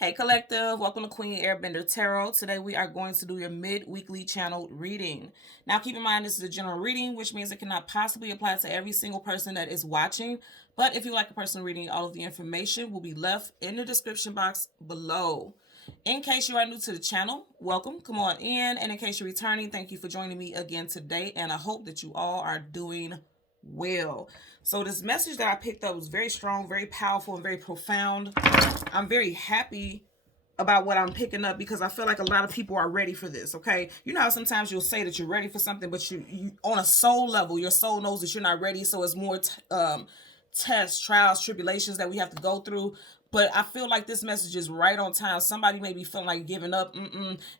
Hey Collective, welcome to Queen Airbender Tarot. Today we are going to do your mid-weekly channel reading. Now keep in mind this is a general reading, which means it cannot possibly apply to every single person that is watching. But if you like a personal reading, all of the information will be left in the description box below. In case you are new to the channel, welcome, come on in. And in case you're returning, thank you for joining me again today. And I hope that you all are doing well. So this message that I picked up was very strong, very powerful, and very profound. I'm very happy about what I'm picking up because I feel like a lot of people are ready for this. Okay, you know how sometimes you'll say that you're ready for something, but you on a soul level, your soul knows that you're not ready. So it's more tests, trials, tribulations that we have to go through. But I feel like this message is right on time. Somebody may be feeling like giving up.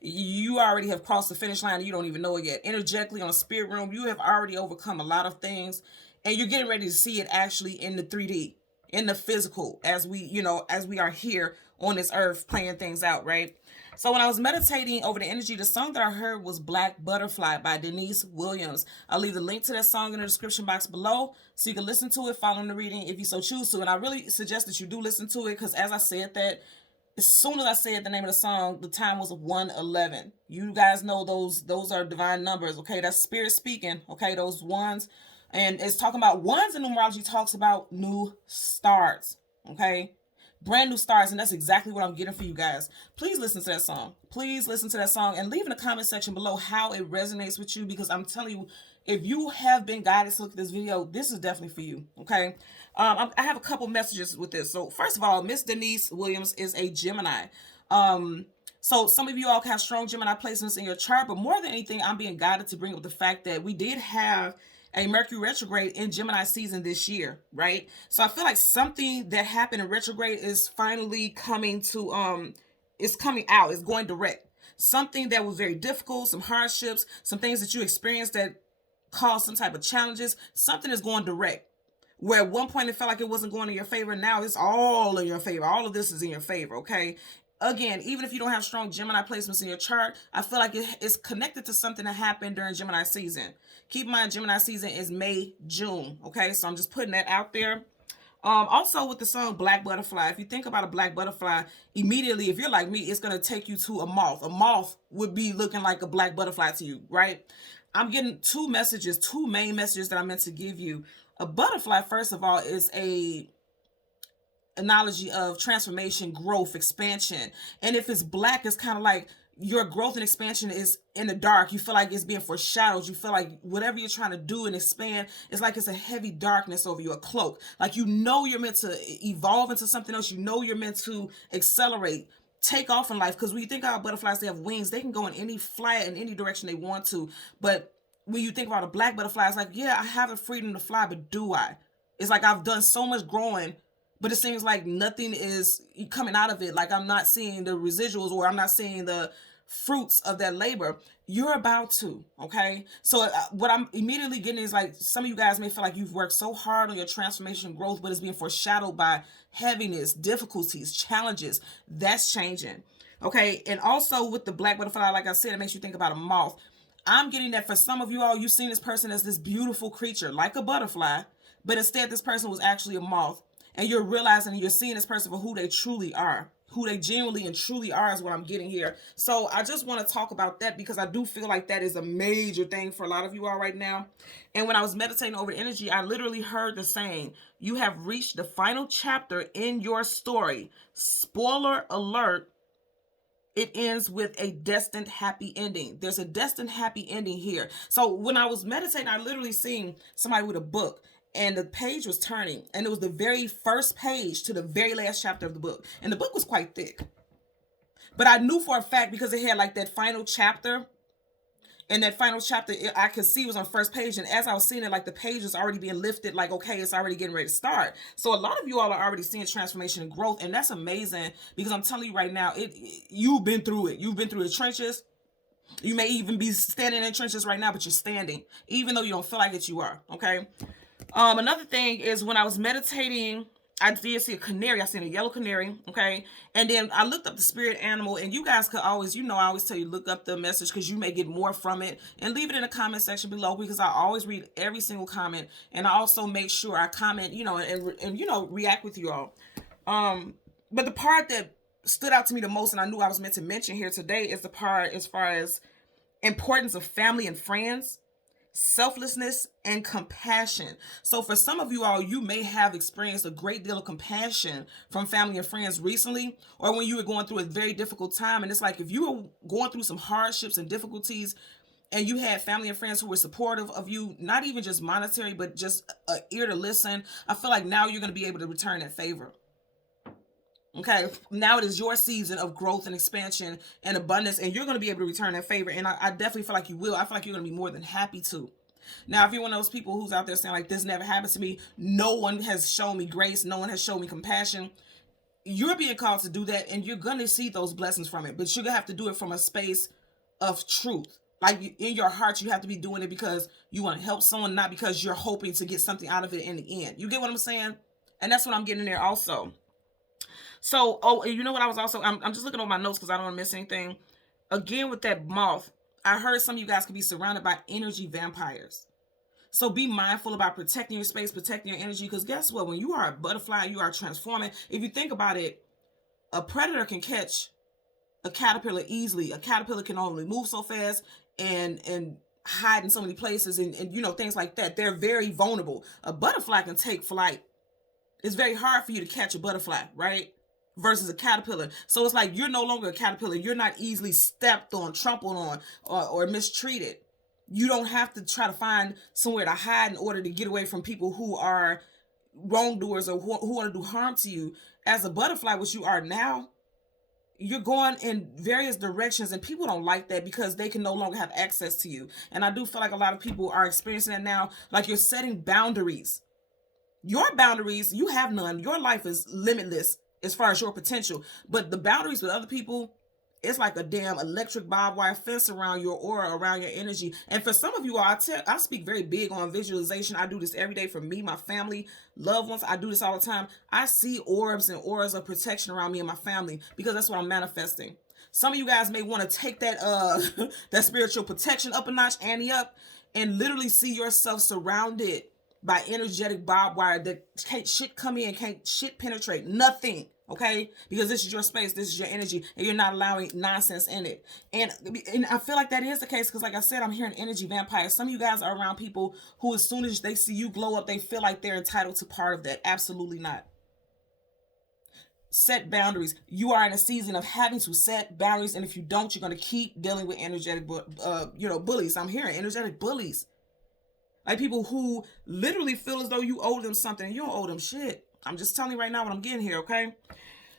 You already have crossed the finish line and you don't even know it yet. Energetically on a spirit room, you have already overcome a lot of things. And you're getting ready to see it actually in the 3D, in the physical, as we are here on this earth playing things out, right? So when I was meditating over the energy, the song that I heard was Black Butterfly by Denise Williams. I'll leave the link to that song in the description box below so you can listen to it following the reading if you so choose to. And I really suggest that you do listen to it because as I said that, as soon as I said the name of the song, the time was 1:11. You guys know those are divine numbers, okay? That's spirit speaking, okay? Those ones. And it's talking about ones in numerology talks about new starts, okay? Brand new starts, and that's exactly what I'm getting for you guys. Please listen to that song. Please listen to that song and leave in the comment section below how it resonates with you because I'm telling you, if you have been guided to look at this video, this is definitely for you, okay? I have a couple messages with this. So first of all, Miss Denise Williams is a Gemini. So some of you all have strong Gemini placements in your chart, but more than anything, I'm being guided to bring up the fact that we did have a Mercury retrograde in Gemini season this year, right? So I feel like something that happened in retrograde is finally coming to it's coming out, it's going direct. Something that was very difficult, some hardships, some things that you experienced that caused some type of challenges, something is going direct. Where at one point it felt like it wasn't going in your favor, now it's all in your favor. All of this is in your favor, okay? Again, even if you don't have strong Gemini placements in your chart, I feel like it's connected to something that happened during Gemini season. Keep in mind, Gemini season is May, June, okay? So I'm just putting that out there. Also with the song Black Butterfly, if you think about a black butterfly, immediately, if you're like me, it's going to take you to a moth. A moth would be looking like a black butterfly to you, right? I'm getting two main messages that I meant to give you. A butterfly, first of all, is a analogy of transformation, growth, expansion. And if it's black, it's kind of like your growth and expansion is in the dark. You feel like it's being foreshadowed. You feel like whatever you're trying to do and expand, it's like it's a heavy darkness over you, a cloak. Like you're meant to evolve into something else. You're meant to accelerate, take off in life. Because when you think about butterflies, they have wings. They can go in any flight, in any direction they want to. But when you think about a black butterfly, it's like, yeah, I have the freedom to fly, but do I? It's like I've done so much growing, but it seems like nothing is coming out of it. Like I'm not seeing the residuals, or I'm not seeing the fruits of that labor. You're about to, okay? So what I'm immediately getting is like, some of you guys may feel like you've worked so hard on your transformation and growth, but it's being foreshadowed by heaviness, difficulties, challenges. That's changing, okay? And also with the black butterfly, like I said, it makes you think about a moth. I'm getting that for some of you all, you've seen this person as this beautiful creature, like a butterfly, but instead this person was actually a moth. And you're realizing and you're seeing this person for who they truly are. Who they genuinely and truly are is what I'm getting here. So I just want to talk about that because I do feel like that is a major thing for a lot of you all right now. And when I was meditating over energy, I literally heard the saying, you have reached the final chapter in your story. Spoiler alert, it ends with a destined happy ending. There's a destined happy ending here. So when I was meditating, I literally seen somebody with a book. And the page was turning, and it was the very first page to the very last chapter of the book. And the book was quite thick. But I knew for a fact because it had like that final chapter. And that final chapter, I could see was on first page. And as I was seeing it, like the page was already being lifted. Like, okay, it's already getting ready to start. So a lot of you all are already seeing transformation and growth. And that's amazing because I'm telling you right now, you've been through it. You've been through the trenches. You may even be standing in trenches right now, but you're standing. Even though you don't feel like it, you are, okay? Another thing is when I was meditating, I did see a canary. I seen a yellow canary, okay? And then I looked up the spirit animal, and you guys could always, I always tell you, look up the message because you may get more from it. And leave it in the comment section below because I always read every single comment. And I also make sure I comment, and react with you all. But the part that stood out to me the most, and I knew I was meant to mention here today, is the part as far as importance of family and friends, selflessness, and compassion. So for some of you all, you may have experienced a great deal of compassion from family and friends recently, or when you were going through a very difficult time. And it's like, if you were going through some hardships and difficulties, and you had family and friends who were supportive of you, not even just monetary, but just an ear to listen, I feel like now you're going to be able to return that favor. Okay, now it is your season of growth and expansion and abundance, and you're going to be able to return that favor. And I definitely feel like you will. I feel like you're going to be more than happy to. Now, if you're one of those people who's out there saying, like, this never happened to me, no one has shown me grace, no one has shown me compassion, you're being called to do that, and you're going to see those blessings from it. But you're going to have to do it from a space of truth. Like, in your heart, you have to be doing it because you want to help someone, not because you're hoping to get something out of it in the end. You get what I'm saying? And that's what I'm getting there also. So, you know what I was also, I'm just looking over my notes because I don't want to miss anything. Again, with that moth, I heard some of you guys could be surrounded by energy vampires. So be mindful about protecting your space, protecting your energy, because guess what? When you are a butterfly, you are transforming. If you think about it, a predator can catch a caterpillar easily. A caterpillar can only move so fast and hide in so many places and you know, things like that. They're very vulnerable. A butterfly can take flight. It's very hard for you to catch a butterfly, right? Versus a caterpillar. So it's like, you're no longer a caterpillar. You're not easily stepped on, trampled on, or mistreated. You don't have to try to find somewhere to hide in order to get away from people who are wrongdoers or who want to do harm to you. As a butterfly, which you are now, you're going in various directions, and people don't like that because they can no longer have access to you. And I do feel like a lot of people are experiencing that now. Like, you're setting boundaries. Your boundaries, you have none. Your life is limitless as far as your potential. But the boundaries with other people, it's like a damn electric barbed wire fence around your aura, around your energy. And for some of you all, I speak very big on visualization. I do this every day for me, my family, loved ones. I do this all the time. I see orbs and auras of protection around me and my family because that's what I'm manifesting. Some of you guys may want to take that that spiritual protection up a notch, ante up, and literally see yourself surrounded by energetic barbed wire that can't shit come in, can't shit penetrate, nothing, okay? Because this is your space, this is your energy, and you're not allowing nonsense in it. And I feel like that is the case because, like I said, I'm hearing energy vampires. Some of you guys are around people who, as soon as they see you glow up, they feel like they're entitled to part of that. Absolutely not. Set boundaries. You are in a season of having to set boundaries, and if you don't, you're going to keep dealing with energetic, bullies. I'm hearing energetic bullies. Like, people who literally feel as though you owe them something. You don't owe them shit. I'm just telling you right now what I'm getting here, okay?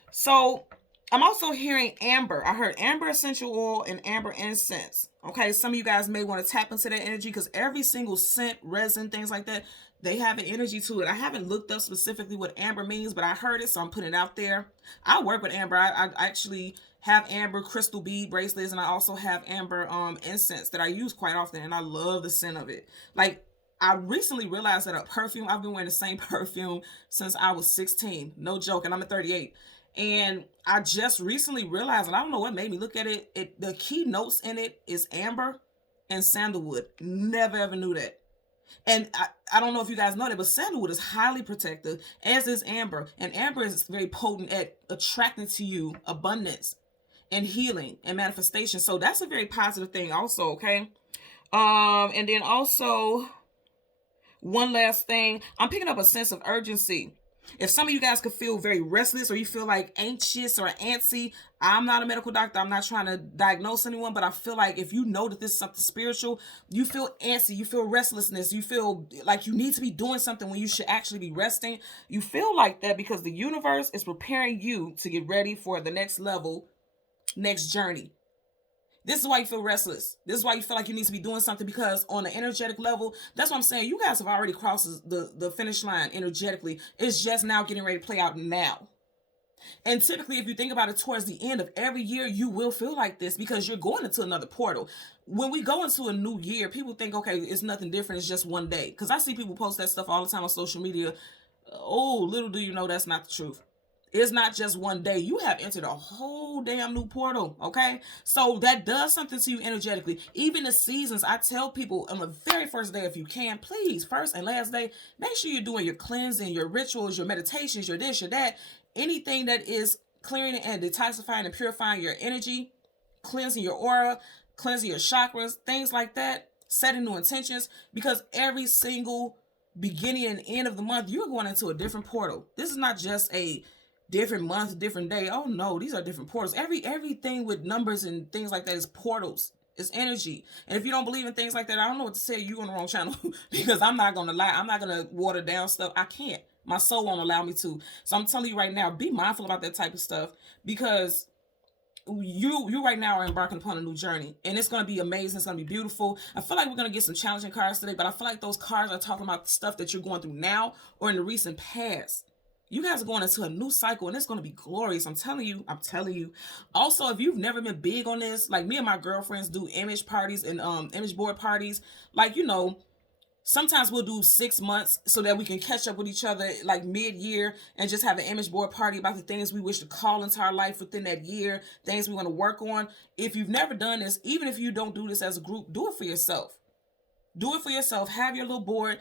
So, I'm also hearing amber. I heard amber essential oil and amber incense. Okay, some of you guys may want to tap into that energy because every single scent, resin, things like that, they have an energy to it. I haven't looked up specifically what amber means, but I heard it, so I'm putting it out there. I work with amber. I actually have amber crystal bead bracelets, and I also have amber incense that I use quite often, and I love the scent of it. Like, I recently realized that a perfume, I've been wearing the same perfume since I was 16. No joke. And I'm at 38. And I just recently realized, and I don't know what made me look at it. The key notes in it is amber and sandalwood. Never ever knew that. And I don't know if you guys know that, but sandalwood is highly protective, as is amber. And amber is very potent at attracting to you abundance and healing and manifestation. So that's a very positive thing also, okay? And then also, one last thing, I'm picking up a sense of urgency. If some of you guys could feel very restless or you feel like anxious or antsy, I'm not a medical doctor. I'm not trying to diagnose anyone, but I feel like if you know that this is something spiritual, you feel antsy, you feel restlessness, you feel like you need to be doing something when you should actually be resting. You feel like that because the universe is preparing you to get ready for the next level, next journey. This is why you feel restless. This is why you feel like you need to be doing something, because on an energetic level, that's what I'm saying. You guys have already crossed the finish line energetically. It's just now getting ready to play out now. And typically, if you think about it, towards the end of every year, you will feel like this because you're going into another portal. When we go into a new year, people think, okay, it's nothing different. It's just one day. Because I see people post that stuff all the time on social media. Oh, little do you know that's not the truth. It's not just one day. You have entered a whole damn new portal, okay? So that does something to you energetically. Even the seasons, I tell people on the very first day, if you can, please, first and last day, make sure you're doing your cleansing, your rituals, your meditations, your this, your that, anything that is clearing and detoxifying and purifying your energy, cleansing your aura, cleansing your chakras, things like that, setting new intentions, because every single beginning and end of the month, you're going into a different portal. This is not just a different month, different day. Oh no, these are different portals. Everything with numbers and things like that is portals. It's energy. And if you don't believe in things like that, I don't know what to say. You on the wrong channel because I'm not gonna lie. I'm not gonna water down stuff. I can't. My soul won't allow me to. So I'm telling you right now, be mindful about that type of stuff, because you right now are embarking upon a new journey, and it's going to be amazing. It's going to be beautiful. I feel like we're going to get some challenging cards today, but I feel like those cards are talking about the stuff that you're going through now or in the recent past. You guys are going into a new cycle, and it's going to be glorious. I'm telling you. Also, if you've never been big on this, like me and my girlfriends do image parties and image board parties, like, you know, sometimes we'll do 6 months so that we can catch up with each other like mid-year and just have an image board party about the things we wish to call into our life within that year, things we want to work on. If you've never done this, even if you don't do this as a group, do it for yourself. Do it for yourself. Have your little board.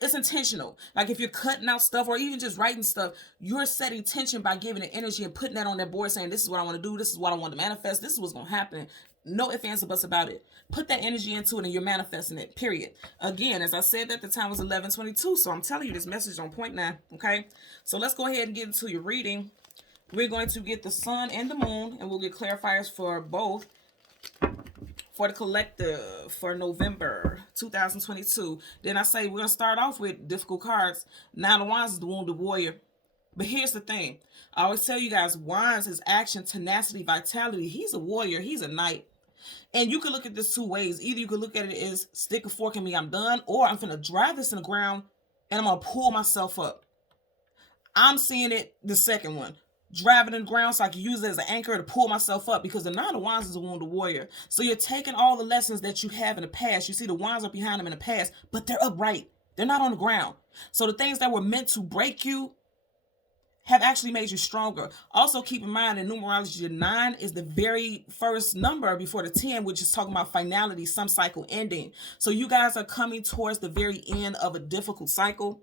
It's intentional. Like if you're cutting out stuff or even just writing stuff, you're setting tension by giving it energy and putting that on that board, saying, this is what I want to do. This is what I want to manifest. This is what's going to happen. No ifs, ands, or buts about it. Put that energy into it and you're manifesting it, period. Again, as I said, that the time was 11:22, so I'm telling you this message is on point now, okay? So let's go ahead and get into your reading. We're going to get the sun and the moon, and we'll get clarifiers for both for the collective for November 2022. Then I say we're going to start off with difficult cards. Nine of Wands is the Wounded Warrior. But here's the thing. I always tell you guys, Wands is action, tenacity, vitality. He's a warrior. He's a knight. And you can look at this two ways. Either you can look at it as stick a fork in me, I'm done, or I'm going to drive this in the ground and I'm going to pull myself up. I'm seeing it the second one. Drive it in the ground so I can use it as an anchor to pull myself up, because the Nine of Wands is a Wounded Warrior. So you're taking all the lessons that you have in the past. You see the wands are behind them in the past, but they're upright. They're not on the ground. So the things that were meant to break you have actually made you stronger. Also, keep in mind, in numerology, your 9 is the very first number before the 10, which is talking about finality, some cycle ending. So you guys are coming towards the very end of a difficult cycle.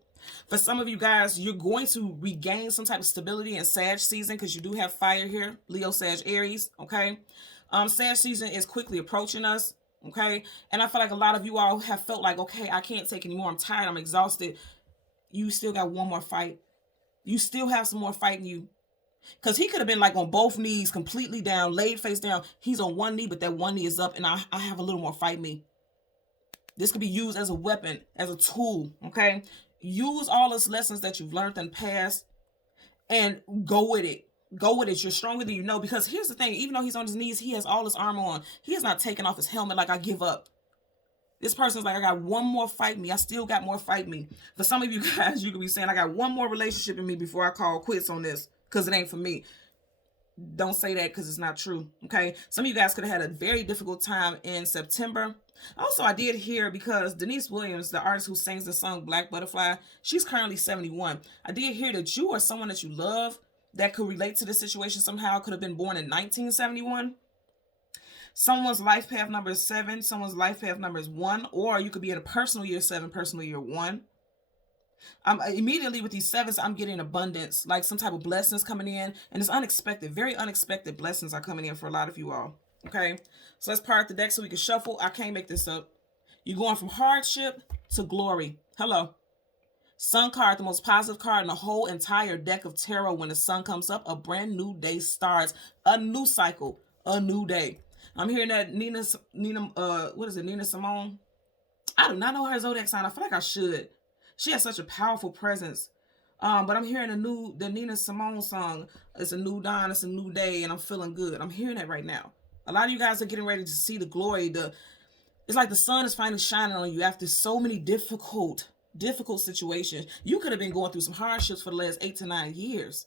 For some of you guys, you're going to regain some type of stability in Sag season, because you do have fire here, Leo, Sag, Aries, okay? Sag season is quickly approaching us, okay? And I feel like a lot of you all have felt like, okay, I can't take anymore. I'm tired. I'm exhausted. You still got one more fight. You still have some more fight in you. Because he could have been like on both knees, completely down, laid face down. He's on one knee, but that one knee is up, and I have a little more fight in me. This could be used as a weapon, as a tool, okay? Use all those lessons that you've learned in the past and go with it. Go with it. You're stronger than you know. Because here's the thing. Even though he's on his knees, he has all his armor on. He is not taking off his helmet like, I give up. This person's like, I got one more fight in me. I still got more fight in me. For some of you guys, you could be saying, I got one more relationship in me before I call quits on this, because it ain't for me. Don't say that, because it's not true, okay? Some of you guys could have had a very difficult time in September. Also, I did hear, because Denise Williams, the artist who sings the song Black Butterfly, she's currently 71. I did hear that you or someone that you love that could relate to this situation somehow could have been born in 1971. Someone's life path number is 7. Someone's life path number is 1. Or you could be in a personal year 7, personal year 1. Immediately with these 7s, I'm getting abundance, like some type of blessings coming in. And it's unexpected. Very unexpected blessings are coming in for a lot of you all. Okay, so let's part the deck so we can shuffle. I can't make this up. You're going from hardship to glory. Hello. Sun card, the most positive card in the whole entire deck of tarot. When the sun comes up, a brand new day starts. A new cycle. A new day. I'm hearing that Nina Simone? I do not know her zodiac sign. I feel like I should. She has such a powerful presence. But I'm hearing the Nina Simone song. It's a new dawn. It's a new day, and I'm feeling good. I'm hearing that right now. A lot of you guys are getting ready to see the glory. It's like the sun is finally shining on you after so many difficult situations. You could have been going through some hardships for the last 8 to 9 years.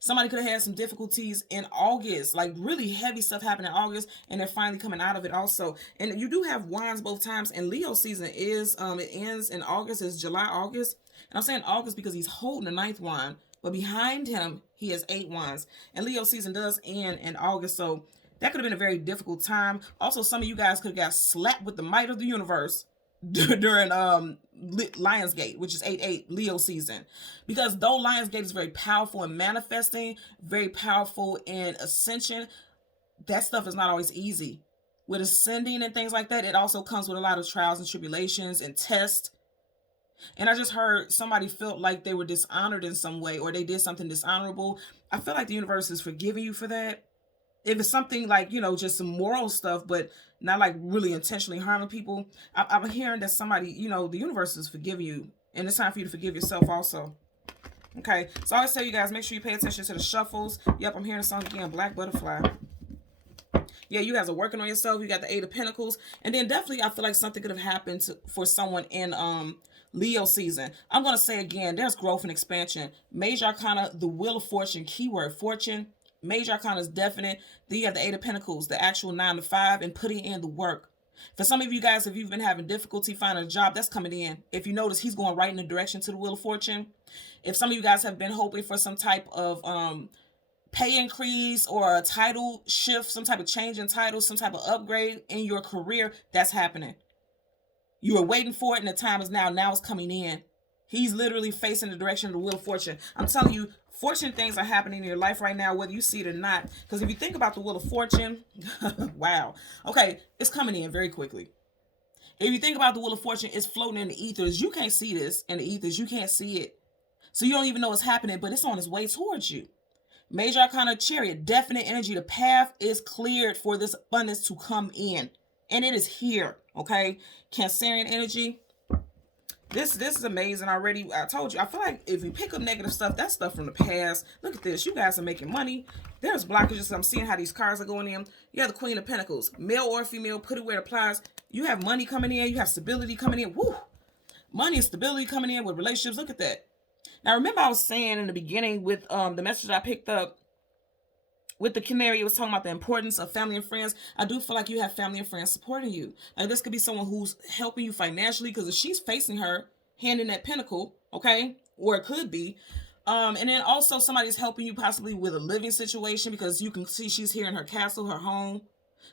Somebody could have had some difficulties in August, like really heavy stuff happened in August, and they're finally coming out of it also. And you do have wands both times, and Leo season is, it ends in August. It's July, August. And I'm saying August because he's holding the 9th wand, but behind him, he has 8 wands. And Leo season does end in August, so that could have been a very difficult time. Also, some of you guys could have got slapped with the might of the universe during Lionsgate, which is 8/8 Leo season, because though Lionsgate is very powerful in manifesting, very powerful in ascension, that stuff is not always easy. With ascending and things like that, it also comes with a lot of trials and tribulations and tests. And I just heard somebody felt like they were dishonored in some way, or they did something dishonorable. I feel like the universe is forgiving you for that. If it's something like, just some moral stuff, but not like really intentionally harming people, I'm hearing that somebody, the universe is forgiving you. And it's time for you to forgive yourself also. Okay, so I always tell you guys, make sure you pay attention to the shuffles. Yep, I'm hearing the song again, Black Butterfly. Yeah, you guys are working on yourself. You got the Eight of Pentacles. And then definitely I feel like something could have happened for someone in Leo season. I'm going to say again, there's growth and expansion. Major Arcana, the Wheel of Fortune, keyword fortune. Major Arcana is definite. Then you have the Eight of Pentacles, the actual 9 to 5, and putting in the work. For some of you guys, if you've been having difficulty finding a job, that's coming in. If you notice, he's going right in the direction to the Wheel of Fortune. If some of you guys have been hoping for some type of pay increase or a title shift, some type of change in title, some type of upgrade in your career, that's happening. You were waiting for it and the time is now. Now it's coming in. He's literally facing the direction of the Wheel of Fortune. I'm telling you, fortune things are happening in your life right now, whether you see it or not. Because if you think about the Wheel of Fortune, wow. Okay, it's coming in very quickly. If you think about the Wheel of Fortune, it's floating in the ethers. You can't see this in the ethers. You can't see it. So you don't even know what's happening, but it's on its way towards you. Major Arcana Chariot, definite energy. The path is cleared for this abundance to come in. And it is here, okay? Cancerian energy. This is amazing already. I told you, I feel like if you pick up negative stuff, that's stuff from the past. Look at this. You guys are making money. There's blockages. I'm seeing how these cards are going in. You have the Queen of Pentacles. Male or female, put it where it applies. You have money coming in. You have stability coming in. Woo! Money and stability coming in with relationships. Look at that. Now, remember I was saying in the beginning with the message I picked up with the canary, it was talking about the importance of family and friends. I do feel like you have family and friends supporting you. Like this could be someone who's helping you financially, because if she's facing her, hand in that pentacle, okay? Or it could be. And then also somebody's helping you possibly with a living situation, because you can see she's here in her castle, her home.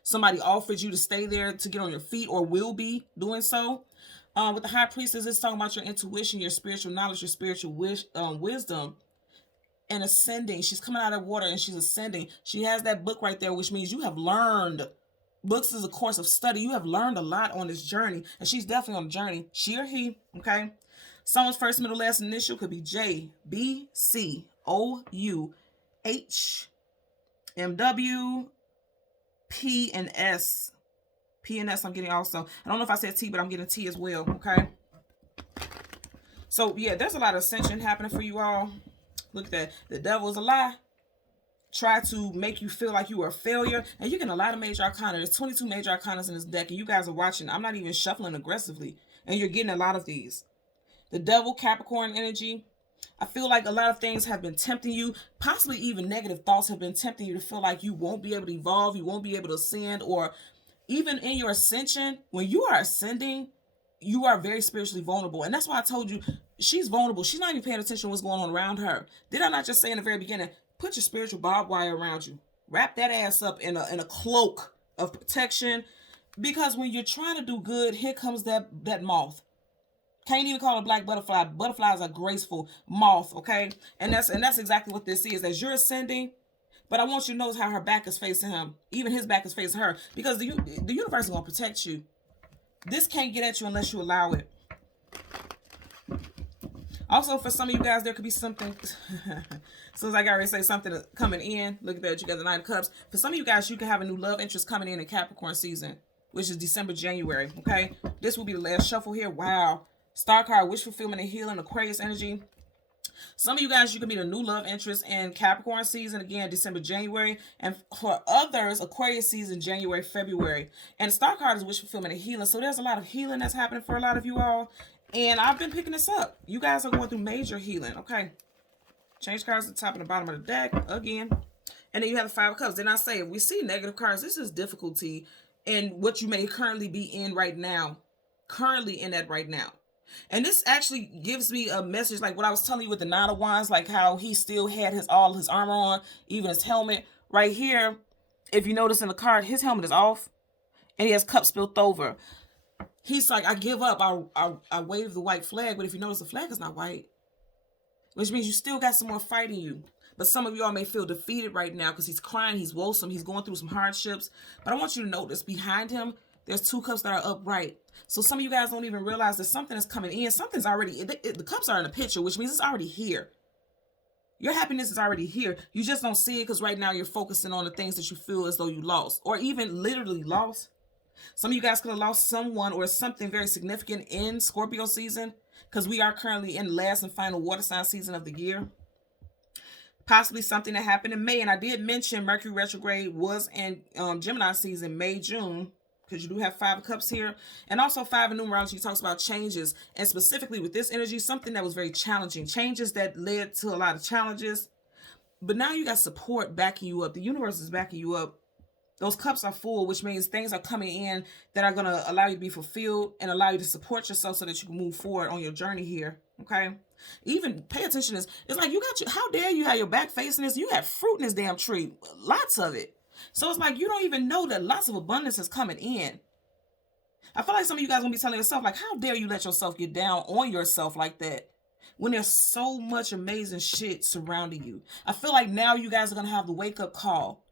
Somebody offered you to stay there to get on your feet, or will be doing so. With the High Priestess, it's talking about your intuition, your spiritual knowledge, your spiritual wisdom, and ascending. She's coming out of water and she's ascending. She has that book right there, which means you have learned. Books is a course of study. You have learned a lot on this journey, and she's definitely on a journey. She or he, okay? Someone's first, middle, last initial could be J, B, C, O, U, H, M, W, P, and S. P and S I'm getting also. I don't know if I said T, but I'm getting T as well, okay? So, yeah, there's a lot of ascension happening for you all. Look at that. The devil is a lie. Try to make you feel like you are a failure. And you're getting a lot of major arcana. There's 22 major arcanas in this deck, and you guys are watching. I'm not even shuffling aggressively. And you're getting a lot of these. The devil, Capricorn energy. I feel like a lot of things have been tempting you. Possibly even negative thoughts have been tempting you to feel like you won't be able to evolve. You won't be able to ascend, or even in your ascension, when you are ascending, you are very spiritually vulnerable. And that's why I told you, she's vulnerable. She's not even paying attention to what's going on around her. Did I not just say in the very beginning, put your spiritual barbed wire around you. Wrap that ass up in a cloak of protection. Because when you're trying to do good, here comes that moth. Can't even call it a black butterfly. Butterflies are graceful. Moth, okay? And that's exactly what this is. As you're ascending, but I want you to notice how her back is facing him. Even his back is facing her. Because the universe is going to protect you. This can't get at you unless you allow it. Also, for some of you guys, there could be something. So as I already say, something coming in. Look at that. You got the Nine of Cups. For some of you guys, you can have a new love interest coming in Capricorn season, which is December, January. Okay? This will be the last shuffle here. Wow. Star card, wish fulfillment and healing, Aquarius energy. Some of you guys, you could meet a new love interest in Capricorn season, again, December, January. And for others, Aquarius season, January, February. And the star card is wish fulfillment and healing. So there's a lot of healing that's happening for a lot of you all. And I've been picking this up. You guys are going through major healing, okay? Change cards at the top and the bottom of the deck, again. And then you have the Five of Cups. Then I say, if we see negative cards, this is difficulty in what you may currently be in right now. Currently in that right now. And this actually gives me a message, like what I was telling you with the Nine of Wands, like how he still had all his armor on, even his helmet. Right here, if you notice in the card, his helmet is off, and he has cups spilt over. He's like, I give up. I wave the white flag. But if you notice, the flag is not white, which means you still got some more fight in you. But some of y'all may feel defeated right now because he's crying, he's woeful, he's going through some hardships. But I want you to notice behind him, there's 2 cups that are upright. So some of you guys don't even realize that something is coming in. Something's already, the cups are in the picture, which means it's already here. Your happiness is already here. You just don't see it because right now you're focusing on the things that you feel as though you lost, or even literally lost. Some of you guys could have lost someone or something very significant in Scorpio season, because we are currently in the last and final water sign season of the year. Possibly something that happened in May. And I did mention Mercury retrograde was in Gemini season, May, June, because you do have 5 of Cups here. And also 5 in numerology talks about changes. And specifically with this energy, something that was very challenging. Changes that led to a lot of challenges. But now you got support backing you up. The universe is backing you up. Those cups are full, which means things are coming in that are going to allow you to be fulfilled and allow you to support yourself so that you can move forward on your journey here. Okay. Even pay attention to this. It's like, how dare you have your back facing this? You have fruit in this damn tree. Lots of it. So it's like, you don't even know that lots of abundance is coming in. I feel like some of you guys going to be telling yourself, like, how dare you let yourself get down on yourself like that when there's so much amazing shit surrounding you. I feel like now you guys are going to have the wake up call.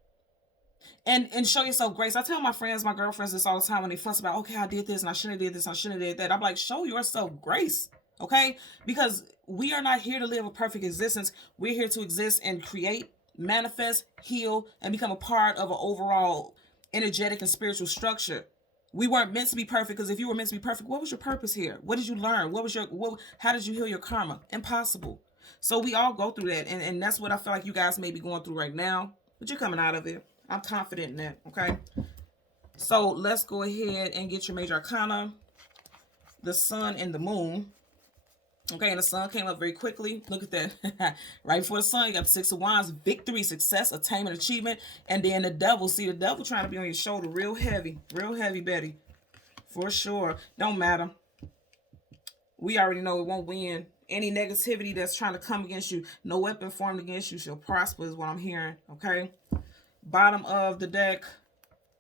And show yourself grace. I tell my friends, my girlfriends this all the time when they fuss about, okay, I did this and I shouldn't have did this, I shouldn't have did that. I'm like, show yourself grace, okay? Because we are not here to live a perfect existence. We're here to exist and create, manifest, heal, and become a part of an overall energetic and spiritual structure. We weren't meant to be perfect, because if you were meant to be perfect, what was your purpose here? What did you learn? How did you heal your karma? Impossible. So we all go through that, and that's what I feel like you guys may be going through right now, but you're coming out of it. I'm confident in that, okay? So let's go ahead and get your major arcana. The sun and the moon. Okay, and the sun came up very quickly. Look at that. Right before the sun, you got the 6 of Wands, victory, success, attainment, achievement. And then the devil. See, the devil trying to be on your shoulder real heavy, Betty. For sure. Don't matter. We already know it won't win. Any negativity that's trying to come against you, no weapon formed against you shall prosper is what I'm hearing, okay? Bottom of the deck,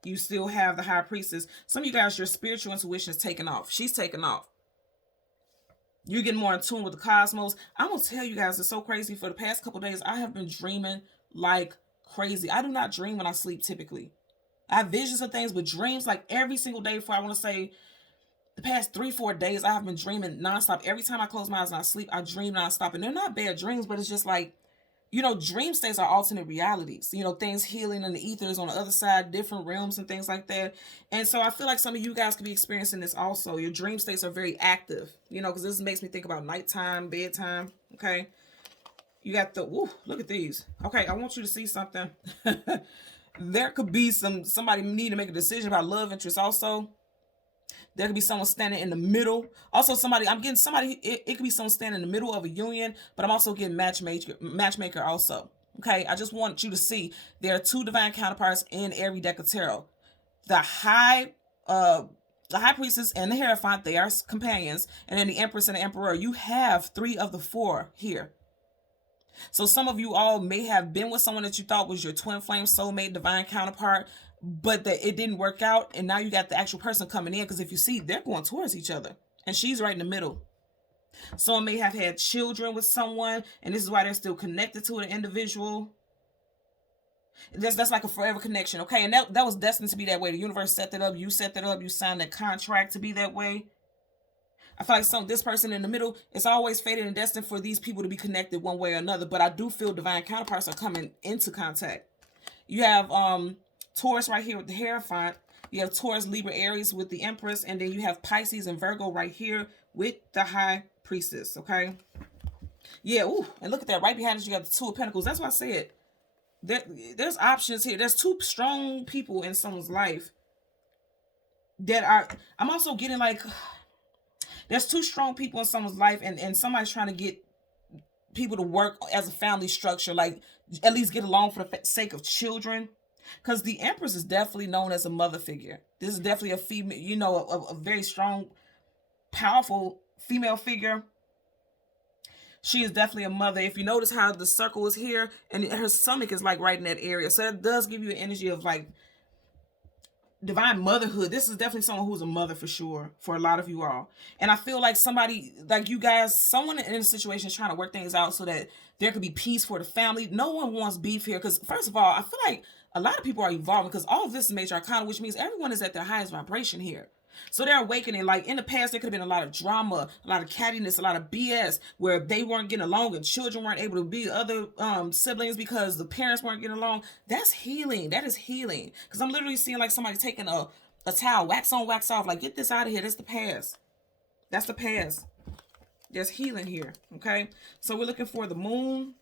you still have the High Priestess. Some of you guys, your spiritual intuition is taking off. She's taking off. You're getting more in tune with the cosmos. I'm going to tell you guys, it's so crazy. For the past couple of days, I have been dreaming like crazy. I do not dream when I sleep typically. I have visions of things, but dreams like every single day for, I want to say, the past 3-4 days, I have been dreaming nonstop. Every time I close my eyes and I sleep, I dream nonstop. And they're not bad dreams, but it's just like, you know, dream states are alternate realities. You know, things healing in the ethers on the other side, different realms and things like that. And so I feel like some of you guys could be experiencing this also. Your dream states are very active, you know, because this makes me think about nighttime, bedtime, okay? You got the, woo, look at these. Okay, I want you to see something. There could be somebody need to make a decision about love interest also. There could be someone standing in the middle. Also, I'm getting somebody, it could be someone standing in the middle of a union, but I'm also getting matchmaker also. Okay, I just want you to see there are 2 divine counterparts in every deck of tarot. The High Priestess and the Hierophant, they are companions. And then the Empress and the Emperor, you have 3 of the 4 here. So some of you all may have been with someone that you thought was your twin flame, soulmate, divine counterpart, but that it didn't work out, and now you got the actual person coming in, because if you see, they're going towards each other, and she's right in the middle. Someone may have had children with someone, and this is why they're still connected to an individual. That's like a forever connection, okay? And that was destined to be that way. The universe set that up, you set that up, you signed that contract to be that way. I feel like this person in the middle, it's always fated and destined for these people to be connected one way or another, but I do feel divine counterparts are coming into contact. You have Taurus right here with the Hierophant. You have Taurus, Libra, Aries with the Empress. And then you have Pisces and Virgo right here with the High Priestess. Okay. Yeah. Ooh, and look at that. Right behind us, you got the 2 of Pentacles. That's why I said there's options here. There's 2 strong people in someone's life that are, I'm also getting like, there's 2 strong people in someone's life, and somebody's trying to get people to work as a family structure, like at least get along for the sake of children. Because the Empress is definitely known as a mother figure. This is definitely a female, you know, a very strong, powerful female figure. She is definitely a mother. If you notice how the circle is here, and her stomach is like right in that area. So it does give you an energy of like divine motherhood. This is definitely someone who's a mother for sure for a lot of you all. And I feel like somebody, like you guys, someone in a situation is trying to work things out so that there could be peace for the family. No one wants beef here because, first of all, I feel like a lot of people are evolving because all of this is major arcana, which means everyone is at their highest vibration here. So they're awakening. Like in the past, there could have been a lot of drama, a lot of cattiness, a lot of BS where they weren't getting along and children weren't able to be other siblings because the parents weren't getting along. That's healing. That is healing. Because I'm literally seeing like somebody taking a towel, wax on, wax off. Like, get this out of here. That's the past. That's the past. There's healing here. Okay. So we're looking for the moon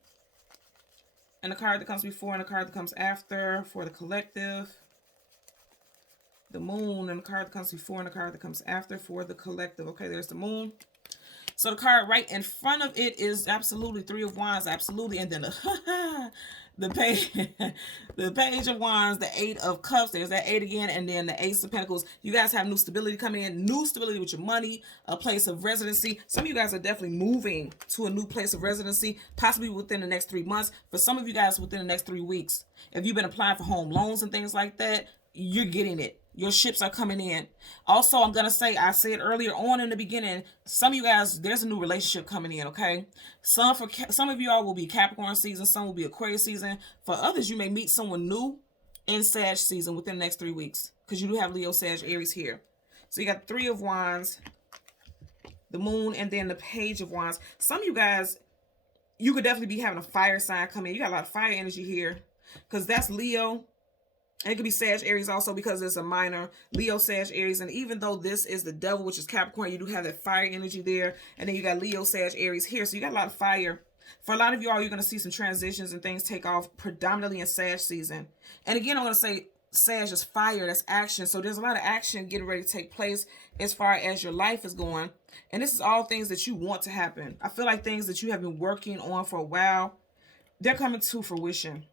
and the card that comes before and the card that comes after for the collective. The moon and the card that comes before and the card that comes after for the collective. Okay, there's the moon. So the card right in front of it is absolutely Three of Wands, absolutely. And then the page, the Page of Wands, the Eight of Cups. There's that 8 again, and then the Ace of Pentacles. You guys have new stability coming in, new stability with your money, a place of residency. Some of you guys are definitely moving to a new place of residency, possibly within the next 3 months. For some of you guys, within the next 3 weeks. If you've been applying for home loans and things like that, you're getting it. Your ships are coming in. Also, I'm going to say, I said earlier on in the beginning, some of you guys, there's a new relationship coming in, okay? Some of you all will be Capricorn season. Some will be Aquarius season. For others, you may meet someone new in Sag season within the next 3 weeks because you do have Leo, Sag, Aries here. So you got Three of Wands, the moon, and then the Page of Wands. Some of you guys, you could definitely be having a fire sign come in. You got a lot of fire energy here because that's Leo. And it could be Sag Aries also because it's a minor Leo, Sag Aries. And even though this is the devil, which is Capricorn, you do have that fire energy there. And then you got Leo, Sag Aries here. So you got a lot of fire. For a lot of you all, you're going to see some transitions and things take off predominantly in Sag season. And again, I'm going to say Sag is fire. That's action. So there's a lot of action getting ready to take place as far as your life is going. And this is all things that you want to happen. I feel like things that you have been working on for a while, they're coming to fruition.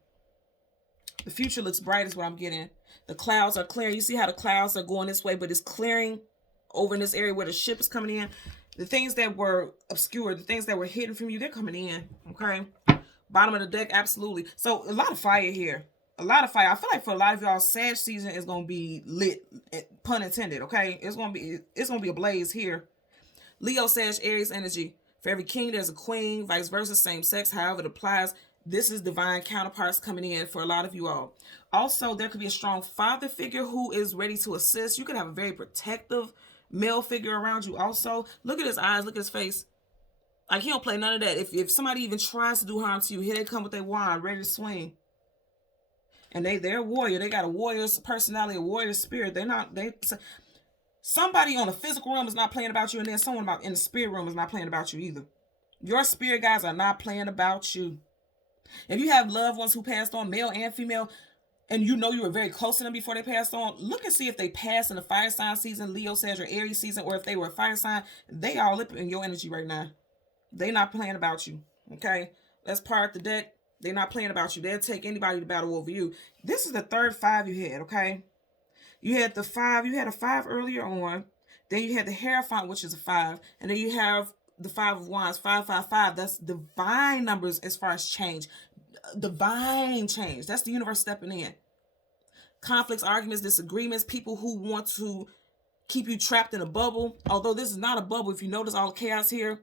The future looks bright is what I'm getting. The clouds are clearing. You see how the clouds are going this way, but it's clearing over in this area where the ship is coming in. The things that were obscured, the things that were hidden from you, they're coming in, okay? Bottom of the deck, absolutely. So a lot of fire here. A lot of fire. I feel like for a lot of y'all, Sag season is going to be lit, pun intended, okay? It's going to be a blaze here. Leo, Sag, Aries energy. For every king, there's a queen, vice versa, same sex, however it applies. This is divine counterparts coming in for a lot of you all. Also, there could be a strong father figure who is ready to assist. You could have a very protective male figure around you also. Look at his eyes. Look at his face. Like, he don't play none of that. If somebody even tries to do harm to you, here they come with their wand, ready to swing. And they're a warrior. They got a warrior's personality, a warrior spirit. Somebody on the physical realm is not playing about you, and then someone in the spirit realm is not playing about you either. Your spirit guys are not playing about you. If you have loved ones who passed on, male and female, and you know you were very close to them before they passed on, look and see if they passed in the fire sign season, Leo, Sag, or Aries season, or if they were a fire sign. They all up in your energy right now. They not playing about you, okay? That's part of the deck. They're not playing about you. They'll take anybody to battle over you. This is the third 5 you had, okay? You had the 5. You had a 5 earlier on. Then you had the Hierophant, which is a 5. And then you have the 5 of Wands, 555. That's divine numbers as far as change. Divine change. That's the universe stepping in. Conflicts, arguments, disagreements, people who want to keep you trapped in a bubble. Although this is not a bubble. If you notice all the chaos here,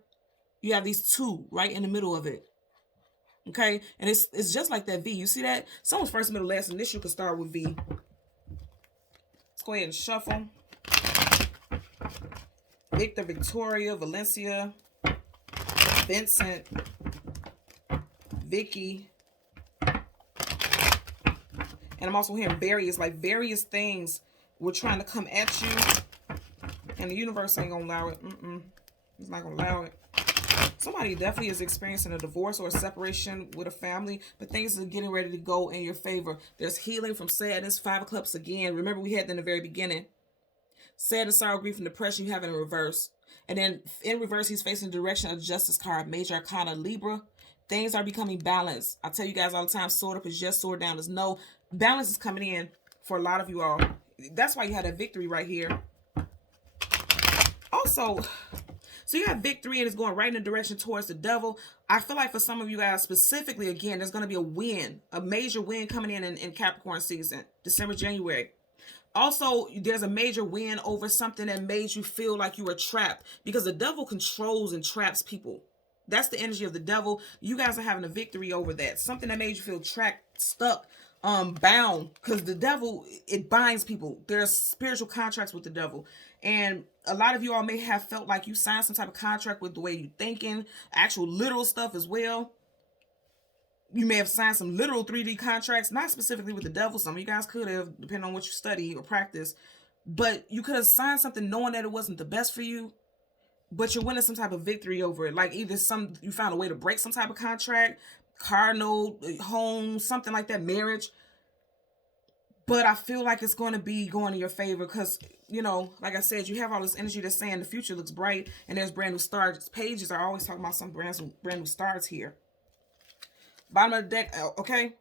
you have these 2 right in the middle of it. Okay? And it's just like that V. You see that? Someone's first, middle, last initial could start with V. Let's go ahead and shuffle. Victor, Victoria, Valencia, Vincent, Vicky. And I'm also hearing various things were trying to come at you. And the universe ain't going to allow it. It's not going to allow it. Somebody definitely is experiencing a divorce or a separation with a family, but things are getting ready to go in your favor. There's healing from sadness, 5 of Cups again. Remember, we had that in the very beginning. Sadness, sorrow, grief, and depression, you have it in reverse. And then in reverse, he's facing the direction of the Justice card, Major Arcana, Libra. Things are becoming balanced. I tell you guys all the time, sword up is yes, sword down is no. Balance is coming in for a lot of you all. That's why you had that victory right here. Also, so you have victory and it's going right in the direction towards the devil. I feel like for some of you guys specifically, again, there's going to be a win, a major win coming in Capricorn season, December, January. Also, there's a major win over something that made you feel like you were trapped, because the devil controls and traps people. That's the energy of the devil. You guys are having a victory over that. Something that made you feel trapped, stuck, bound, because the devil, it binds people. There's spiritual contracts with the devil. And a lot of you all may have felt like you signed some type of contract with the way you're thinking, actual literal stuff as well. You may have signed some literal 3D contracts, not specifically with the devil. Some of you guys could have, depending on what you study or practice. But you could have signed something knowing that it wasn't the best for you, but you're winning some type of victory over it. Like either you found a way to break some type of contract, car note, home, something like that, marriage. But I feel like it's going to be going in your favor because, you know, like I said, you have all this energy that's saying the future looks bright and there's brand new starts. Pages are always talking about some brand new starts here. Bottom of the deck, okay?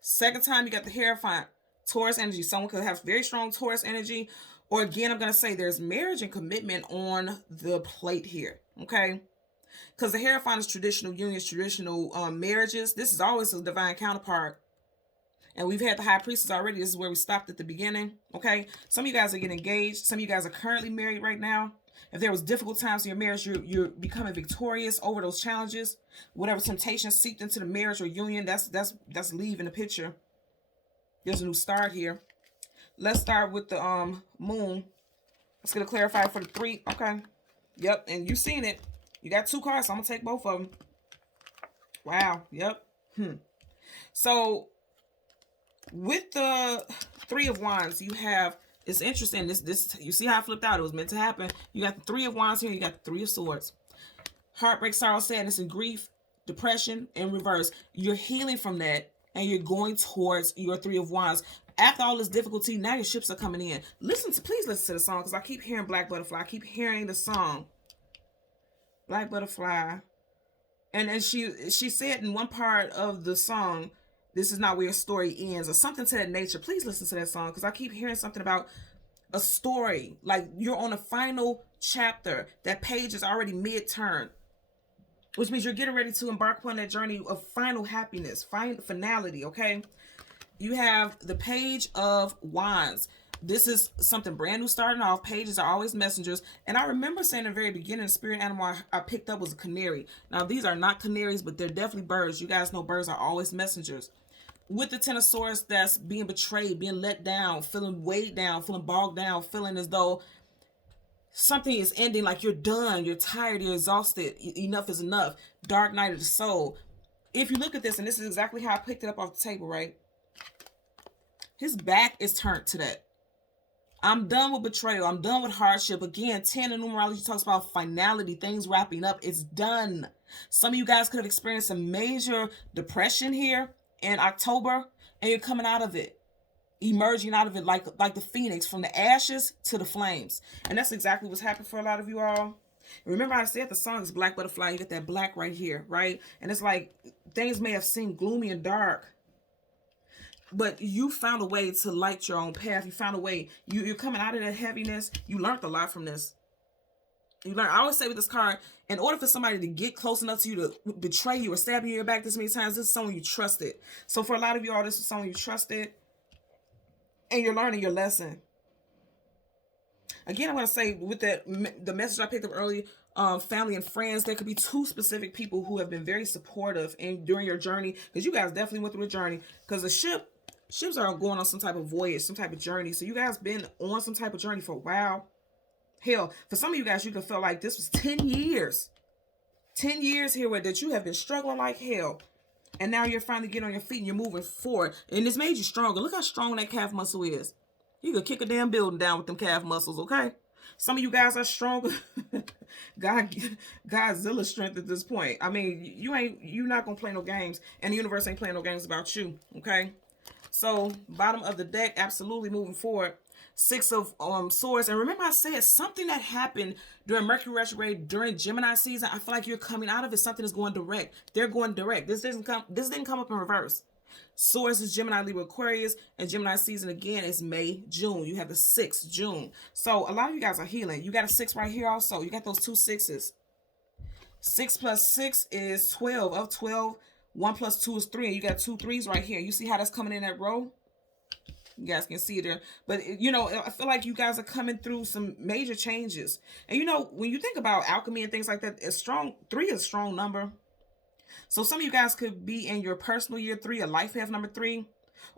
Second time, you got the Hierophant, Taurus energy. Someone could have very strong Taurus energy. Or again, I'm going to say there's marriage and commitment on the plate here, okay? Because the Hierophant is traditional unions, traditional marriages. This is always a divine counterpart. And we've had the High Priestess already. This is where we stopped at the beginning, okay? Some of you guys are getting engaged. Some of you guys are currently married right now. If there was difficult times in your marriage, you're becoming victorious over those challenges. Whatever temptation seeped into the marriage or union, that's leaving the picture. There's a new start here. Let's start with the moon. Let's get a clarifier for the 3. Okay. Yep, and you've seen it. You got 2 cards, so I'm gonna take both of them. Wow. Yep. So with the 3 of Wands, you have, it's interesting. This you see how I flipped out. It was meant to happen. You got the 3 of Wands here. You got the 3 of Swords. Heartbreak, sorrow, sadness, and grief, depression, in reverse. You're healing from that, and you're going towards your 3 of Wands. After all this difficulty, now your ships are coming in. Please listen to the song, because I keep hearing Black Butterfly. I keep hearing the song, Black Butterfly. And she said in one part of the song, this is not where your story ends, or something to that nature. Please listen to that song, because I keep hearing something about a story. Like you're on a final chapter. That page is already mid-turn, which means you're getting ready to embark upon that journey of final happiness, finality, okay? You have the Page of Wands. This is something brand new starting off. Pages are always messengers. And I remember saying in the very beginning, the spirit animal I picked up was a canary. Now, these are not canaries, but they're definitely birds. You guys know birds are always messengers. With the Ten of Swords, that's being betrayed, being let down, feeling weighed down, feeling bogged down, feeling as though something is ending, like you're done, you're tired, you're exhausted, enough is enough. Dark night of the soul. If you look at this, and this is exactly how I picked it up off the table, right? His back is turned to that. I'm done with betrayal. I'm done with hardship. Again, 10 in numerology talks about finality, things wrapping up. It's done. Some of you guys could have experienced a major depression here in October, and you're coming out of it, emerging out of it like the phoenix, from the ashes to the flames. And that's exactly what's happened for a lot of you all. Remember I said the song is Black Butterfly. You get that black right here, right? And it's like things may have seemed gloomy and dark, but you found a way to light your own path. You found a way. You're coming out of that heaviness. You learned a lot from this. I always say with this card, in order for somebody to get close enough to you to betray you or stab you in your back this many times, this is someone you trusted. So for a lot of you all, this is someone you trusted, and you're learning your lesson. Again, I'm going to say with the message I picked up earlier, family and friends, there could be 2 specific people who have been very supportive during your journey, because you guys definitely went through a journey, because ships are going on some type of voyage, some type of journey. So you guys been on some type of journey for a while. Hell, for some of you guys, you could feel like this was 10 years. 10 years here where that you have been struggling like hell. And now you're finally getting on your feet and you're moving forward. And it's made you stronger. Look how strong that calf muscle is. You could kick a damn building down with them calf muscles, okay? Some of you guys are stronger. Godzilla strength at this point. I mean, you're not gonna play no games, and the universe ain't playing no games about you, okay? So, bottom of the deck, absolutely moving forward. 6 of Swords. And remember I said something that happened during Mercury retrograde, during Gemini season. I feel like you're coming out of it. Something is going direct. They're going direct. This didn't come up in reverse. Swords is Gemini, Libra, Aquarius, and Gemini season again is May, June. You have the 6th, June. So a lot of you guys are healing. You got a 6 right here also. You got those 2 6s. 6 plus 6 is 12. Of 12, 1 plus 2 is 3. And you got 2 3s right here. You see how that's coming in that row? You guys can see there. But, you know, I feel like you guys are coming through some major changes. And, you know, when you think about alchemy and things like that, it's strong. 3 is a strong number. So some of you guys could be in your personal year 3, a life path number 3.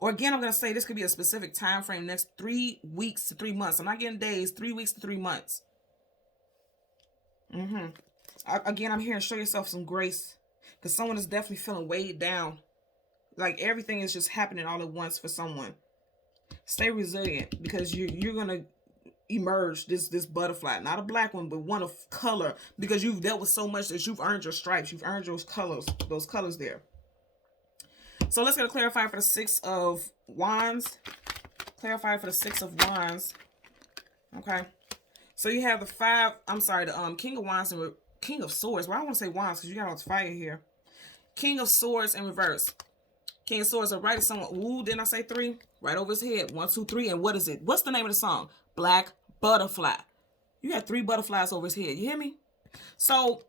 Or again, I'm going to say this could be a specific time frame, next 3 weeks to 3 months. I'm not getting days, 3 weeks to 3 months. Again, I'm here to show yourself some grace, because someone is definitely feeling weighed down. Like everything is just happening all at once for someone. Stay resilient, because you're going to emerge this butterfly, not a black one, but one of color, because you've dealt with so much that you've earned your stripes, you've earned those colors there. So let's get a clarifier for the 6 of Wands. Clarifier for the 6 of Wands. Okay. So you have the King of Wands and King of Swords. Well, I want to say Wands because you got all the fire here. King of Swords in reverse. King of Swords are right at someone. Ooh, didn't I say 3? Right over his head. 1, 2, 3. And what is it? What's the name of the song? Black Butterfly. You got 3 butterflies over his head. You hear me? So,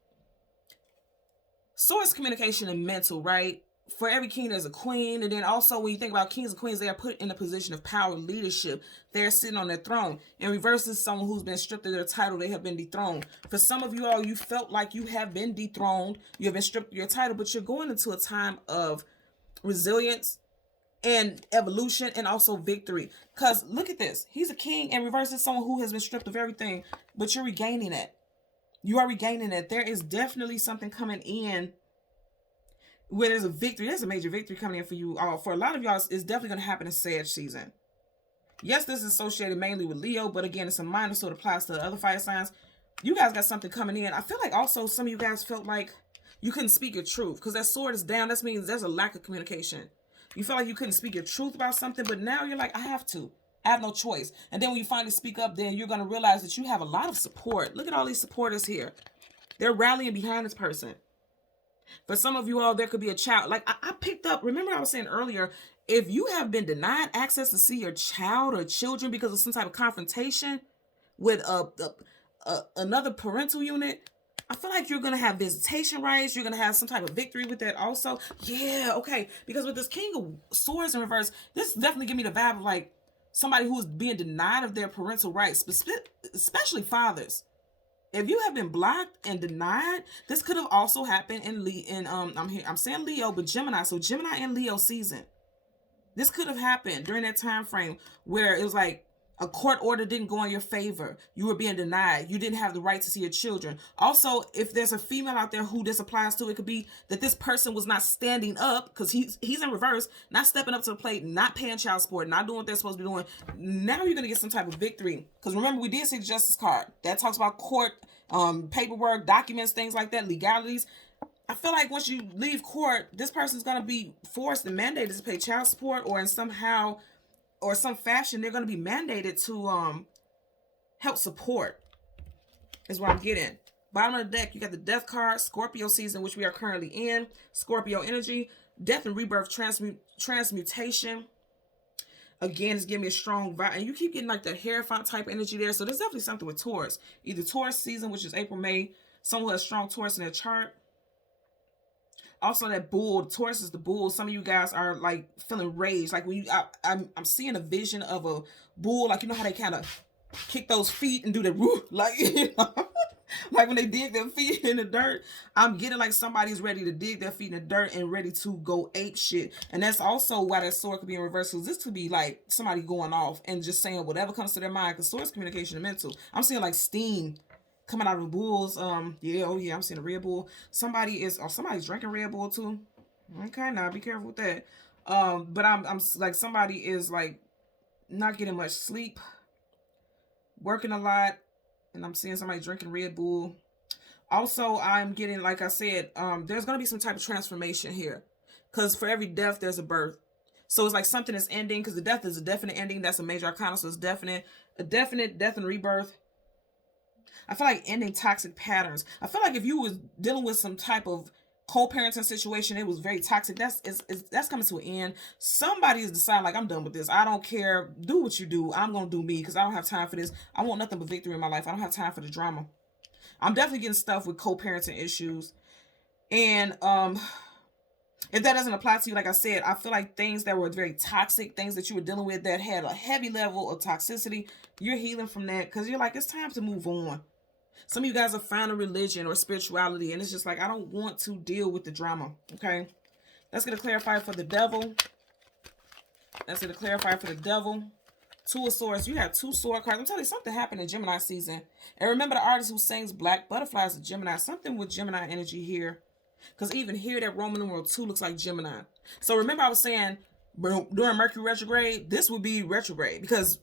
swords, communication, and mental, right? For every king, there's a queen. And then also, when you think about kings and queens, they are put in a position of power, leadership. They're sitting on their throne. In reverse is someone who's been stripped of their title. They have been dethroned. For some of you all, you felt like you have been dethroned. You have been stripped of your title, but you're going into a time of resilience and evolution and also victory. Because look at this. He's a king. In reverse is someone who has been stripped of everything, but you're regaining it. You are regaining it. There is definitely something coming in where there's a victory. There's a major victory coming in for you. For a lot of y'all, it's definitely going to happen in Sag season. Yes, this is associated mainly with Leo, but again, it's a minor, so it applies to the other fire signs. You guys got something coming in. I feel like also some of you guys felt like you couldn't speak your truth because that sword is down. That means there's a lack of communication. You felt like you couldn't speak your truth about something, but now you're like, I have to. I have no choice. And then when you finally speak up, then you're going to realize that you have a lot of support. Look at all these supporters here. They're rallying behind this person. For some of you all, there could be a child. Like I picked up, remember I was saying earlier, if you have been denied access to see your child or children because of some type of confrontation with another parental unit, I feel like you're going to have visitation rights. You're going to have some type of victory with that also. Yeah, okay. Because with this King of Swords in reverse, this definitely give me the vibe of like somebody who's being denied of their parental rights, especially fathers. If you have been blocked and denied, this could have also happened I'm saying Leo, but Gemini. So Gemini and Leo season. This could have happened during that time frame where it was like a court order didn't go in your favor. You were being denied. You didn't have the right to see your children. Also, if there's a female out there who this applies to, it could be that this person was not standing up because he's in reverse, not stepping up to the plate, not paying child support, not doing what they're supposed to be doing. Now you're going to get some type of victory. Because remember, we did see the Justice card. That talks about court, paperwork, documents, things like that, legalities. I feel like once you leave court, this person's going to be forced and mandated to pay child support or in somehow or some fashion, they're going to be mandated to help support, is what I'm getting. Bottom of the deck, you got the Death card, Scorpio season, which we are currently in. Scorpio energy, death and rebirth, transmutation. Again, it's giving me a strong vibe. And you keep getting like the Hierophant type energy there. So there's definitely something with Taurus. Either Taurus season, which is April, May. Someone who has strong Taurus in their chart. Also, that bull, Taurus is the bull. Some of you guys are like feeling rage. Like when you, I'm seeing a vision of a bull. Like you know how they kind of kick those feet and do the woo, like you know, like when they dig their feet in the dirt. I'm getting like somebody's ready to dig their feet in the dirt and ready to go ape shit. And that's also why that sword could be in reverse. Because this could be like somebody going off and just saying whatever comes to their mind. Because swords, communication, and mental. I'm seeing like steam coming out of the bulls. I'm seeing a Red Bull. Somebody's drinking Red Bull too. Okay, now be careful with that. But I'm like somebody is like not getting much sleep, working a lot, and I'm seeing somebody drinking Red Bull. Also, I'm getting, like I said, there's gonna be some type of transformation here, because for every death there's a birth. So it's like something is ending, because the death is a definite ending. That's a major arcana, so it's a definite death and rebirth. I feel like ending toxic patterns. I feel like if you was dealing with some type of co-parenting situation, it was very toxic. That's coming to an end. Somebody is deciding like, I'm done with this. I don't care. Do what you do. I'm gonna do me because I don't have time for this. I want nothing but victory in my life. I don't have time for the drama. I'm definitely getting stuff with co-parenting issues, and If that doesn't apply to you, like I said, I feel like things that were very toxic, things that you were dealing with that had a heavy level of toxicity, you're healing from that because you're like, it's time to move on. Some of you guys have found a religion or spirituality, and it's just like, I don't want to deal with the drama, okay? Let's get a clarifier for the devil. Let's get a clarifier for the devil. Two of Swords. You have two sword cards. I'm telling you, something happened in Gemini season. And remember the artist who sings Black Butterflies is Gemini. Something with Gemini energy here. Because even here, that Roman numeral 2 looks like Gemini. So remember I was saying, during Mercury retrograde, this would be retrograde. Because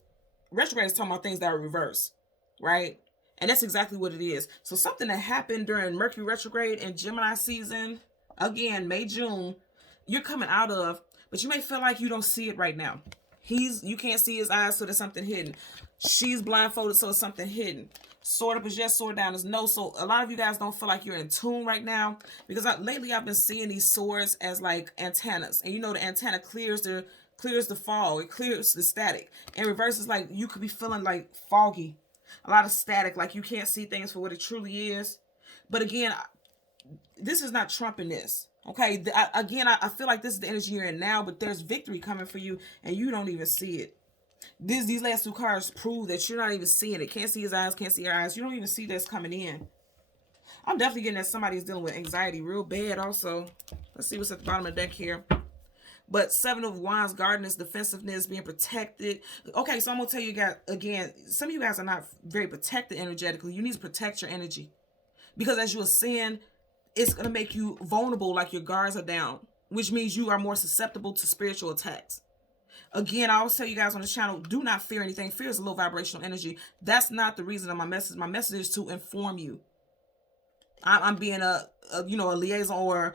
retrograde is talking about things that are reversed, right? And that's exactly what it is. So something that happened during Mercury retrograde and Gemini season, again, May, June, you're coming out of, but you may feel like you don't see it right now. You can't see his eyes, so there's something hidden. She's blindfolded, so it's something hidden. Sword up is yes, sword down is no. So a lot of you guys don't feel like you're in tune right now, because lately I've been seeing these swords as like antennas, and you know the antenna clears the fog, it clears the static. And reverse is like you could be feeling like foggy, a lot of static, like you can't see things for what it truly is. But again, this is not trumping this. Okay, I feel like this is the energy you're in now, but there's victory coming for you, and you don't even see it. These last two cards prove that you're not even seeing it. Can't see his eyes, can't see your eyes. You don't even see this coming in. I'm definitely getting that somebody's dealing with anxiety real bad also. Let's see what's at the bottom of the deck here. But Seven of Wands, guardedness, defensiveness, being protected. Okay, so I'm going to tell you guys, again, some of you guys are not very protected energetically. You need to protect your energy. Because as you ascend, it's going to make you vulnerable, like your guards are down, which means you are more susceptible to spiritual attacks. Again, I always tell you guys on this channel, do not fear anything. Fear is a low vibrational energy. That's not the reason of my message. My message is to inform you. I'm being a liaison, or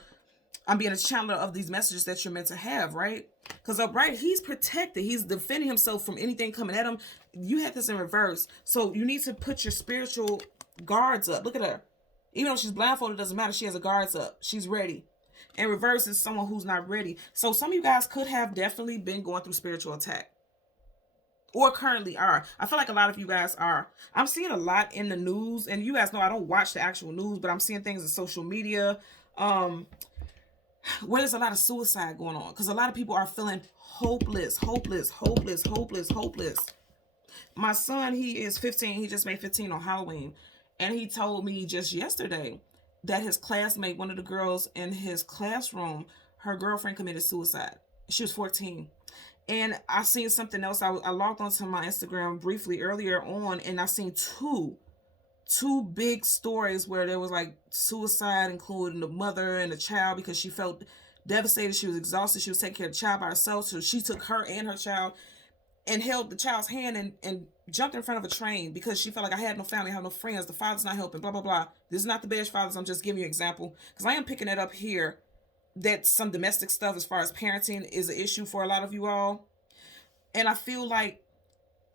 I'm being a channeler of these messages that you're meant to have, right? Because upright, he's protected. He's defending himself from anything coming at him. You had this in reverse. So you need to put your spiritual guards up. Look at her. Even though she's blindfolded, it doesn't matter. She has her guards up. She's ready. And reverse is someone who's not ready. So some of you guys could have definitely been going through spiritual attack. Or currently are. I feel like a lot of you guys are. I'm seeing a lot in the news. And you guys know I don't watch the actual news, but I'm seeing things in social media. Where there's a lot of suicide going on. Because a lot of people are feeling hopeless. My son, he is 15. He just made 15 on Halloween. And he told me just yesterday that his classmate, one of the girls in his classroom, her girlfriend committed suicide. She was 14. And I seen something else. I logged onto my Instagram briefly earlier on, and I seen two big stories where there was like suicide, including the mother and the child, because she felt devastated. She was exhausted. She was taking care of the child by herself. So she took her and her child and held the child's hand and jumped in front of a train because she felt like, I had no family, I have no friends, the father's not helping, blah, blah, blah. This is not the best fathers. I'm just giving you an example because I am picking it up here that some domestic stuff as far as parenting is an issue for a lot of you all. And I feel like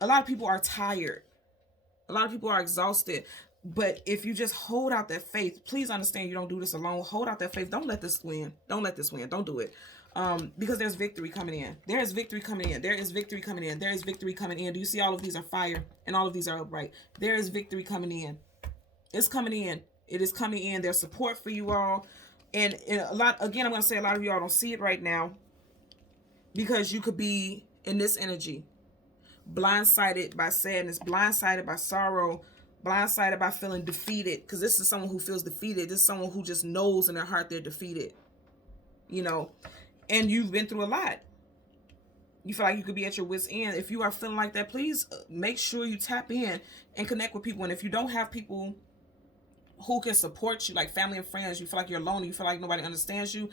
a lot of people are tired. A lot of people are exhausted. But if you just hold out that faith, please understand you don't do this alone. Hold out that faith. Don't let this win. Don't let this win. Don't do it. Because there's victory coming in. There is victory coming in. There is victory coming in. There is victory coming in. Do you see all of these are fire and all of these are upright? There is victory coming in. It's coming in. It is coming in. There's support for you all. And a lot, again, I'm going to say a lot of you all don't see it right now because you could be in this energy, blindsided by sadness, blindsided by sorrow, blindsided by feeling defeated, because this is someone who feels defeated. This is someone who just knows in their heart they're defeated, you know, and you've been through a lot. You feel like you could be at your wit's end. If you are feeling like that, please make sure you tap in and connect with people. And if you don't have people who can support you, like family and friends, you feel like you're alone, you feel like nobody understands you,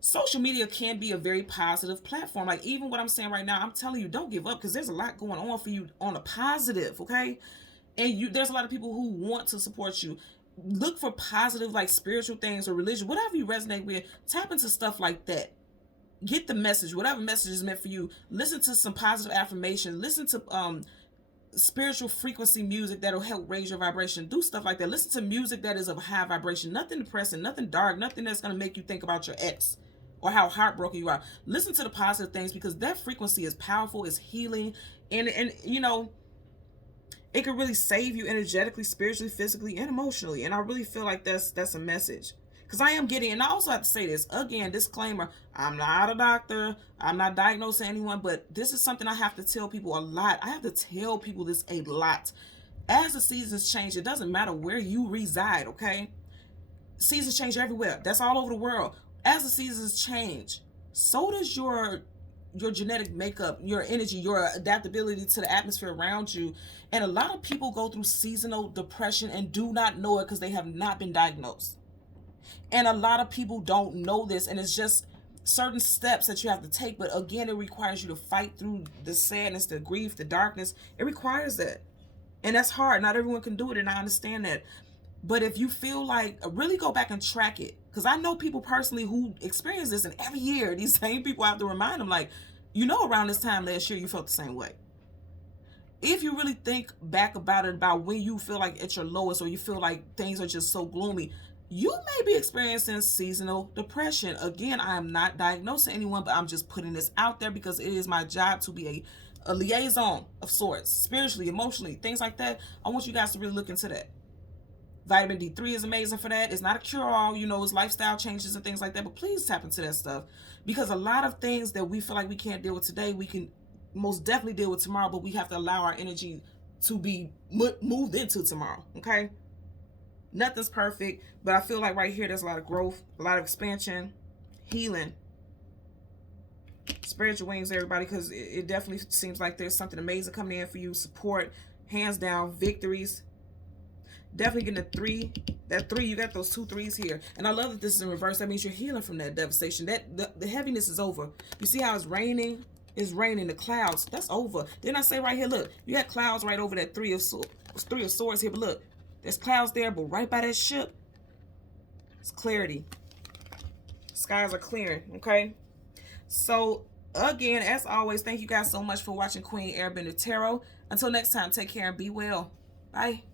social media can be a very positive platform. Like even what I'm saying right now, I'm telling you, don't give up, because there's a lot going on for you on a positive, okay? And there's a lot of people who want to support you. Look for positive, like spiritual things or religion, whatever you resonate with. Tap into stuff like that. Get the message, whatever message is meant for you. Listen to some positive affirmation. Listen to spiritual frequency music that'll help raise your vibration. Do stuff like that. Listen to music that is of high vibration. Nothing depressing, nothing dark, nothing that's going to make you think about your ex or how heartbroken you are. Listen to the positive things, because that frequency is powerful, is healing, and you know, it can really save you energetically, spiritually, physically, and emotionally. And I really feel like that's a message. Because I am getting, and I also have to say this again, disclaimer, I'm not a doctor, I'm not diagnosing anyone, but this is something I have to tell people a lot. I have to tell people this a lot. As the seasons change, it doesn't matter where you reside, okay? Seasons change everywhere. That's all over the world. As the seasons change, so does your genetic makeup, your energy, your adaptability to the atmosphere around you. And a lot of people go through seasonal depression and do not know it because they have not been diagnosed. And a lot of people don't know this, and it's just certain steps that you have to take. But again, it requires you to fight through the sadness, the grief, the darkness. It requires that. And that's hard. Not everyone can do it, and I understand that. But if you feel like, really go back and track it. Because I know people personally who experience this, and every year, these same people, I have to remind them, like, around this time last year, you felt the same way. If you really think back about it, about when you feel like at your lowest, or you feel like things are just so gloomy, you may be experiencing seasonal depression. Again, I am not diagnosing anyone, but I'm just putting this out there because it is my job to be a liaison of sorts, spiritually, emotionally, things like that. I want you guys to really look into that. Vitamin D3 is amazing for that. It's not a cure-all, it's lifestyle changes and things like that, but please tap into that stuff, because a lot of things that we feel like we can't deal with today, we can most definitely deal with tomorrow, but we have to allow our energy to be moved into tomorrow, okay? Nothing's perfect, but I feel like right here there's a lot of growth, a lot of expansion, healing. Spread your wings, everybody, because it definitely seems like there's something amazing coming in for you. Support, hands down, victories. Definitely getting a 3. That 3, you got those 2 3s here. And I love that this is in reverse. That means you're healing from that devastation. The heaviness is over. You see how it's raining? It's raining. The clouds, that's over. Then I say right here, look, you got clouds right over that 3 of swords here, but look, there's clouds there, but right by that ship, it's clarity. Skies are clearing, okay? So, again, as always, thank you guys so much for watching Queen Airbender Tarot. Until next time, take care and be well. Bye.